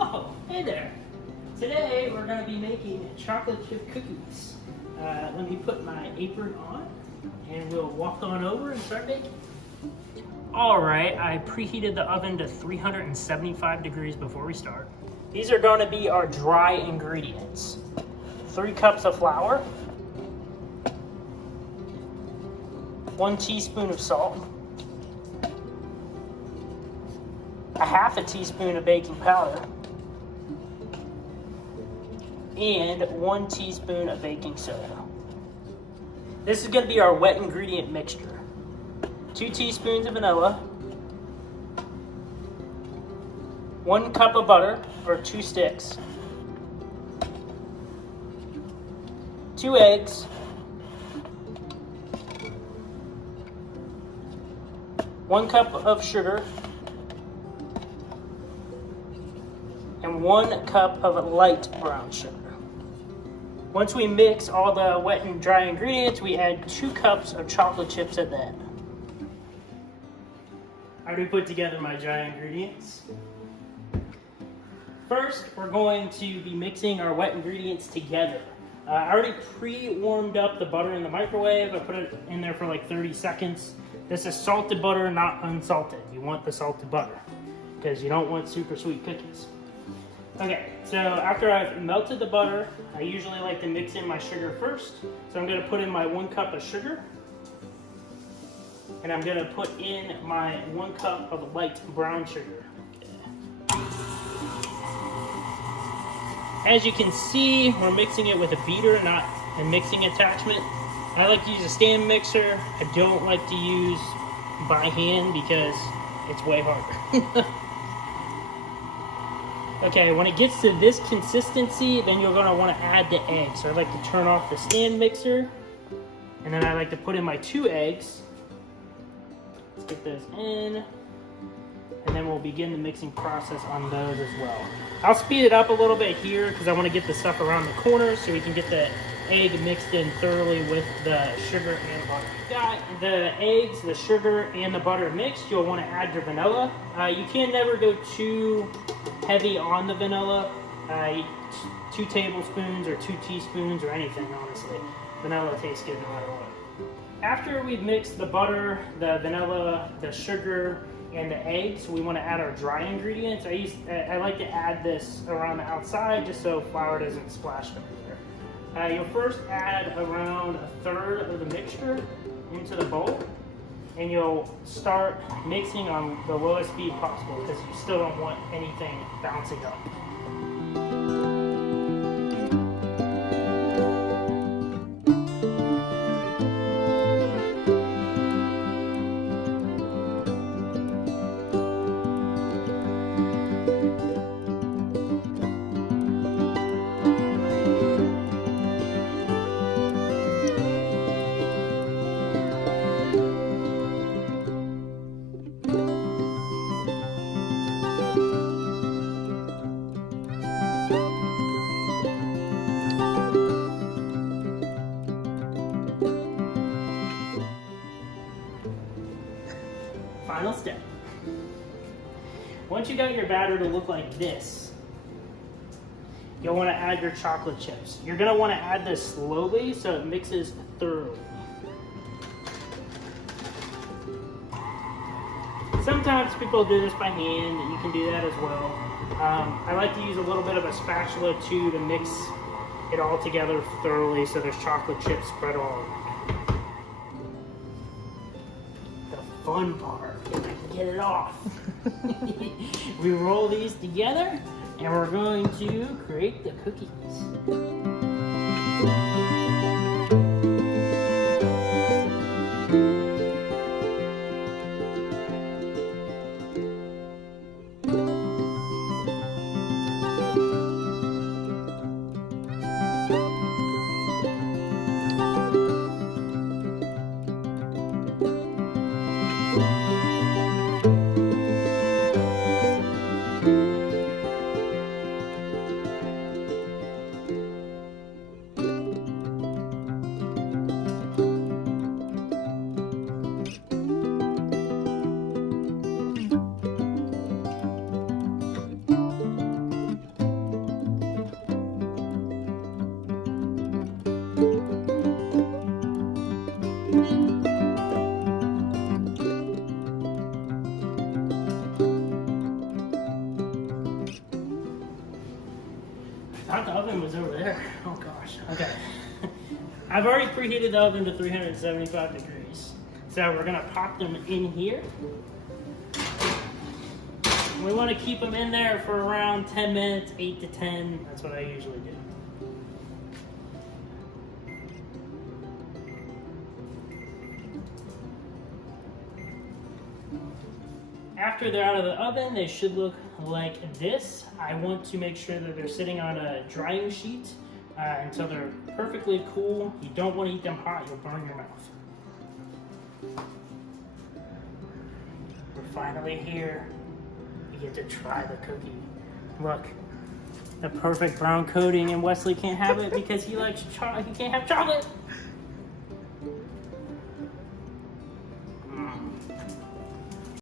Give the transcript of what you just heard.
Oh, hey there. Today we're going to be making chocolate chip cookies. Let me put my apron on and we'll walk on over and start baking. All right, I preheated the oven to 375 degrees before we start. These are going to be our dry ingredients. 3 cups of flour, 1 teaspoon of salt, a half a teaspoon of baking powder, and 1 teaspoon of baking soda. This is going to be our wet ingredient mixture. 2 teaspoons of vanilla, 1 cup of butter, or 2 sticks, 2 eggs, 1 cup of sugar, and 1 cup of light brown sugar. Once we mix all the wet and dry ingredients, we add 2 cups of chocolate chips at the end. I already put together my dry ingredients. First, we're going to be mixing our wet ingredients together. I already pre-warmed up the butter in the microwave. I put it in there for like 30 seconds. This is salted butter, not unsalted. You want the salted butter because you don't want super sweet cookies. Okay, so after I've melted the butter, I usually like to mix in my sugar first. So I'm going to put in my 1 cup of sugar. And I'm going to put in my 1 cup of light brown sugar. As you can see, we're mixing it with a beater, not a mixing attachment. I like to use a stand mixer. I don't like to use by hand because it's way harder. Okay, when it gets to this consistency, then you're going to want to add the eggs. So I like to turn off the stand mixer, and then I like to put in my 2 eggs. Let's get those in, and then we'll begin the mixing process on those as well. I'll speed it up a little bit here because I want to get the stuff around the corners so we can get the egg mixed in thoroughly with the sugar and butter. Got the eggs, the sugar, and the butter mixed. You'll want to add your vanilla. You can never go too heavy on the vanilla. 2 tablespoons or 2 teaspoons or anything, honestly. Vanilla tastes good no matter what. After we've mixed the butter, the vanilla, the sugar, and the eggs, we want to add our dry ingredients. I like to add this around the outside just so flour doesn't splash everywhere. You'll first add around 1/3 of the mixture into the bowl, and you'll start mixing on the lowest speed possible because you still don't want anything bouncing up. Final step. Once you got your batter to look like this, you'll want to add your chocolate chips. You're going to want to add this slowly so it mixes thoroughly. Sometimes people do this by hand, and you can do that as well. I like to use a little bit of a spatula too to mix it all together thoroughly so there's chocolate chips spread all over. The fun part is I can get it off. We roll these together and we're going to create the cookies. thought the oven was over there. Oh gosh. Okay. I've already preheated the oven to 375 degrees. So we're gonna pop them in here. We want to keep them in there for around 10 minutes, 8 to 10. That's what I usually do. After they're out of the oven, they should look like this. I want to make sure that they're sitting on a drying sheet until they're perfectly cool. You don't want to eat them hot, you'll burn your mouth. We're finally here. You get to try the cookie. Look, the perfect brown coating, and Wesley can't have it because he likes chocolate. He can't have chocolate.